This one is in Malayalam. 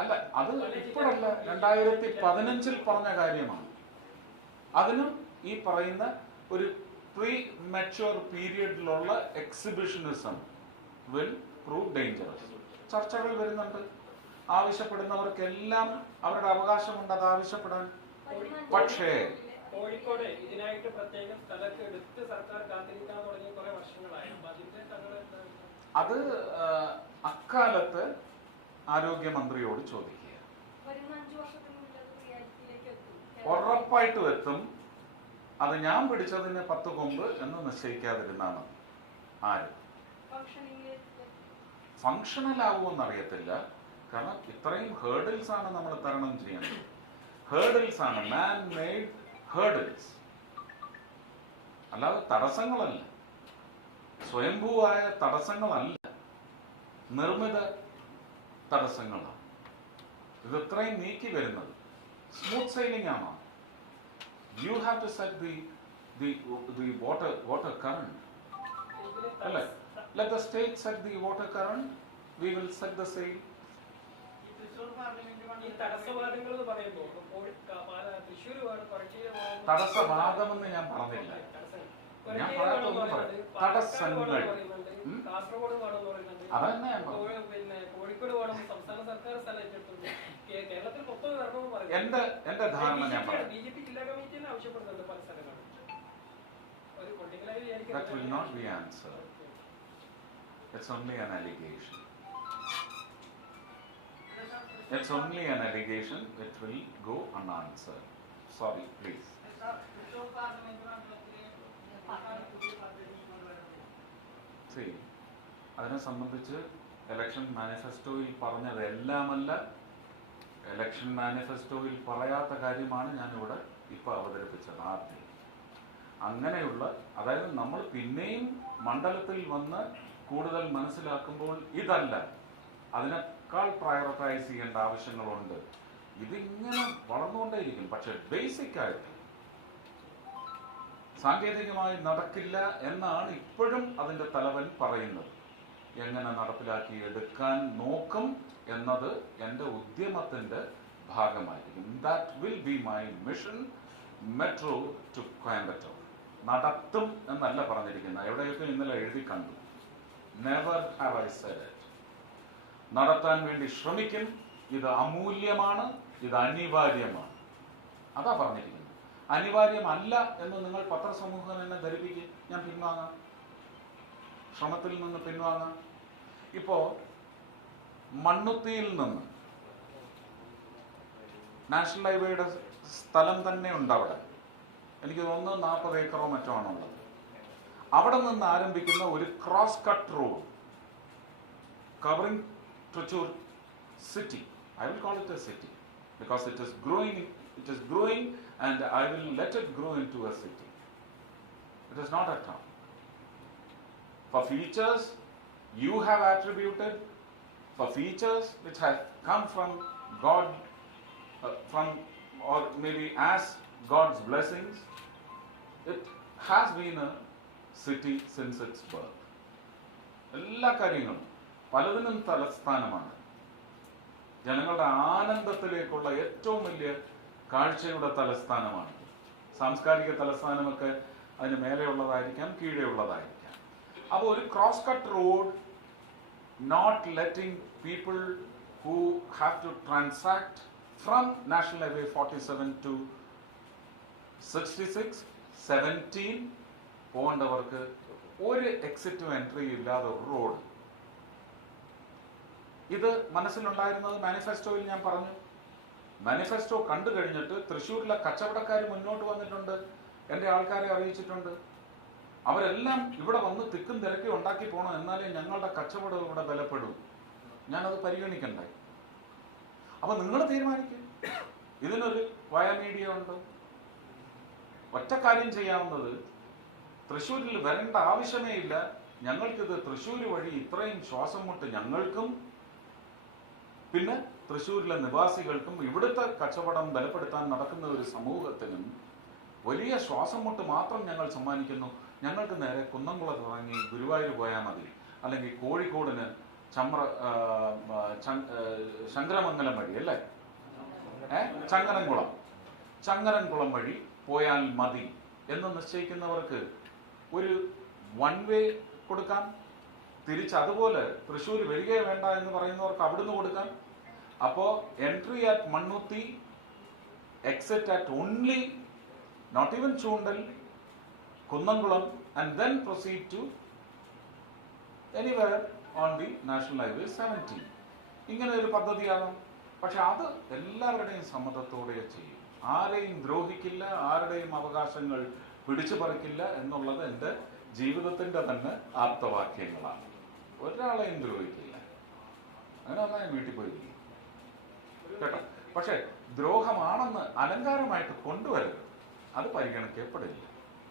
അല്ല, അത് ഇപ്പോഴല്ല, 2015 പറഞ്ഞ കാര്യമാണ്. അതിനും ഈ പറയുന്ന ഒരു പ്രീ മെച്യൂർ പീരിയഡിലുള്ള എക്സിബിഷനിസം വിൽ പ്രൂവ് ഡേഞ്ചറസ്. ചർച്ചകൾ വരുന്നുണ്ട്. ആവശ്യപ്പെടുന്നവർക്കെല്ലാം അവരുടെ അവകാശമുണ്ട് അത് ആവശ്യപ്പെടാൻ. പക്ഷേ കോഴിക്കോട് ഇതിനായിട്ട് പ്രത്യേക സ്ഥലത്ത് എടുത്ത് സർക്കാർ കാത്തിരിക്കാൻ തുടങ്ങിയ കുറെ വർഷങ്ങളായി. അത് അക്കാലത്ത് ആരോഗ്യമന്ത്രിയോട് ചോദിക്കുക. ഉറപ്പായിട്ടും എത്തും. അത് ഞാൻ പിടിച്ചതിന് 10 കൊമ്പ് എന്ന് നിശ്ചയിക്കാതിരുന്നാണ്. ആര് ഫങ്ഷണൽ ആവുമെന്നറിയത്തില്ല. കാരണം ഇത്രയും ഹേർഡിൽസ് ആണ് നമ്മൾ തരണം ചെയ്യുന്നത്. ഹേർഡിൽസ് ആണ്, മാൻ മെയ്ഡ് ഹേർഡിൽസ്, അല്ലാതെ തടസ്സങ്ങളല്ല, സ്വയംഭൂവായ തടസ്സങ്ങളല്ല, നിർമ്മിത തടസ്സങ്ങളാണ്. ഇത് ഇത്രയും നീക്കി വരുന്നത് സ്മൂത്ത് സെയിലിംഗ് ആണോ? You have to set the water current. അല്ലേ? Let the state set the water current, we will set the sail. തടസ്സവാദമെന്ന് ഞാൻ പറഞ്ഞില്ല. ഞാൻ പറയാത്തൊന്നും പറയാം. തടസ്സങ്ങൾ അതന്നെ ഞാൻ പറഞ്ഞു. എന്റെ ധാരണ ഞാൻ പറയാം. That will not be answered. It's only an allegation. It's only an allegation. It will go unanswered. Sorry, please. See, അതിനെ സംബന്ധിച്ച് ഇലക്ഷൻ മാനിഫെസ്റ്റോയിൽ പറഞ്ഞതെല്ലാമല്ല, ഇലക്ഷൻ മാനിഫെസ്റ്റോയിൽ പറയാത്ത കാര്യമാണ് ഞാനിവിടെ ഇപ്പോൾ അവതരിപ്പിച്ചത്. ആദ്യം അങ്ങനെയുള്ള, അതായത് നമ്മൾ പിന്നെയും മണ്ഡലത്തിൽ വന്ന് കൂടുതൽ മനസ്സിലാക്കുമ്പോൾ ഇതല്ല, അതിനേക്കാൾ പ്രയോറിറ്റൈസ് ചെയ്യേണ്ട ആവശ്യങ്ങളുണ്ട്. ഇതിങ്ങനെ വളർന്നുകൊണ്ടേയിരിക്കും. പക്ഷെ ബേസിക് ആയിട്ട് സാങ്കേതികമായി നടക്കില്ല എന്നാണ് ഇപ്പോഴും അതിൻ്റെ തലവൻ പറയുന്നത്. എങ്ങനെ നടപ്പിലാക്കി എടുക്കാൻ നോക്കും എന്നത് എൻ്റെ ഉദ്യമത്തിൻ്റെ ഭാഗമായിരിക്കും. That will be my mission. Metro to Coimbatore നടത്തും എന്നല്ല പറഞ്ഞിരിക്കുന്നത്. എവിടെയൊക്കെ ഇന്നലെ എഴുതി കണ്ടു. Never have I said it. നടത്താൻ വേണ്ടി ശ്രമിക്കും. ഇത് അമൂല്യമാണ്, ഇത് അനിവാര്യമാണ്, അതാ പറഞ്ഞിരിക്കുന്നത്. അനിവാര്യമല്ല എന്ന് നിങ്ങൾ പത്രസമൂഹം എന്നെ ധരിപ്പിക്കും. ഞാൻ പിൻവാങ്ങാം, ശ്രമത്തിൽ നിന്ന് പിൻവാങ്ങാം. ഇപ്പോ മണ്ണുത്തിയിൽ നിന്ന് നാഷണൽ ഹൈവേയുടെ സ്ഥലം തന്നെ ഉണ്ട് അവിടെ. എനിക്ക് തോന്നുന്നു 40 ഏക്കറോ മറ്റോ ആണുള്ളത്. അവിടെ നിന്ന് ആരംഭിക്കുന്ന ഒരു cross cut road covering Trichy city. I will call it a city because it is growing and I will let it grow into a city. It is not a town. For features you have attributed, for features which have come from God, from or maybe as God's blessings, it has been a city since its birth. എല്ലാ കാര്യങ്ങളും പലതിനും തലസ്ഥാനമാണ്. ജനങ്ങളുടെ ആനന്ദത്തിലേക്കുള്ള ഏറ്റവും വലിയ കാഴ്ചയുടെ തലസ്ഥാനമാണ്. സാംസ്കാരിക തലസ്ഥാനമൊക്കെ അതിന് മേലെയുള്ളതായിരിക്കാം, കീഴെയുള്ളതായിരിക്കാം. അപ്പോൾ ഒരു cross cut road, not letting people who have to transact from national highway 47 to 66, 17 പോകേണ്ടവർക്ക് ഒരു എക്സിറ്റും എൻട്രിയും ഇല്ലാതെ ഒരു റോഡ്. ഇത് മനസ്സിലുണ്ടായിരുന്നത് മാനിഫെസ്റ്റോയിൽ ഞാൻ പറഞ്ഞു. മാനിഫെസ്റ്റോ കണ്ടു കഴിഞ്ഞിട്ട് തൃശ്ശൂരിലെ കച്ചവടക്കാർ മുന്നോട്ട് വന്നിട്ടുണ്ട്, എൻ്റെ ആൾക്കാരെ അറിയിച്ചിട്ടുണ്ട്. അവരെല്ലാം ഇവിടെ വന്ന് തിക്കും തിരക്കി ഉണ്ടാക്കി പോകണം, എന്നാലേ ഞങ്ങളുടെ കച്ചവടം ഇവിടെ ബലപ്പെടും. ഞാനത് പരിഗണിക്കണ്ടേ? അപ്പൊ നിങ്ങൾ തീരുമാനിക്കും. ഇതിനൊരു വയ മീഡിയ ഉണ്ട്. ഒറ്റ കാര്യം ചെയ്യാവുന്നത്, തൃശ്ശൂരിൽ വരേണ്ട ആവശ്യമേ ഇല്ല. ഞങ്ങൾക്കിത് തൃശ്ശൂർ വഴി ഇത്രയും ശ്വാസം മുട്ട് ഞങ്ങൾക്കും പിന്നെ തൃശ്ശൂരിലെ നിവാസികൾക്കും ഇവിടുത്തെ കച്ചവടം ബലപ്പെടുത്താൻ നടക്കുന്ന ഒരു സമൂഹത്തിനും വലിയ ശ്വാസം മുട്ട് മാത്രം ഞങ്ങൾ സമ്മാനിക്കുന്നു. ഞങ്ങൾക്ക് നേരെ കുന്നംകുളത്ത് ഇറങ്ങി ഗുരുവായൂർ പോയാൽ മതി, അല്ലെങ്കിൽ കോഴിക്കോടിന് ശങ്കരമംഗലം വഴി അല്ലേ, ചങ്ങരംകുളം വഴി പോയാൽ മതി എന്ന് നിശ്ചയിക്കുന്നവർക്ക് ഒരു വൺ വേ കൊടുക്കാം. തിരിച്ചതുപോലെ തൃശ്ശൂർ വരികയെ വേണ്ട എന്ന് പറയുന്നവർക്ക് അവിടുന്ന് കൊടുക്കാം. അപ്പോ entry at Mannuthy, exit at only, not even Choondal, Kunnamkulam, and then proceed to anywhere on the National Highway 17. ഇങ്ങനെ ഒരു പദ്ധതിയാകാം. പക്ഷെ അത് എല്ലാവരുടെയും സമ്മതത്തോടെ ചെയ്യും. ആരെയും ദ്രോഹിക്കില്ല, ആരുടെയും അവകാശങ്ങൾ പിടിച്ചു പറിക്കില്ല എന്നുള്ളത് എൻ്റെ ജീവിതത്തിന്റെ തന്നെ ആപ്തവാക്യങ്ങളാണ്. ഒരാളെയും ദ്രോഹിക്കില്ല. അങ്ങനെ വന്നാൽ ഞാൻ വീട്ടിൽ പോയിരിക്കും കേട്ടോ. പക്ഷെ ദ്രോഹമാണെന്ന് അലങ്കാരമായിട്ട് കൊണ്ടുവരരുത്, അത് പരിഗണിക്കപ്പെടില്ല.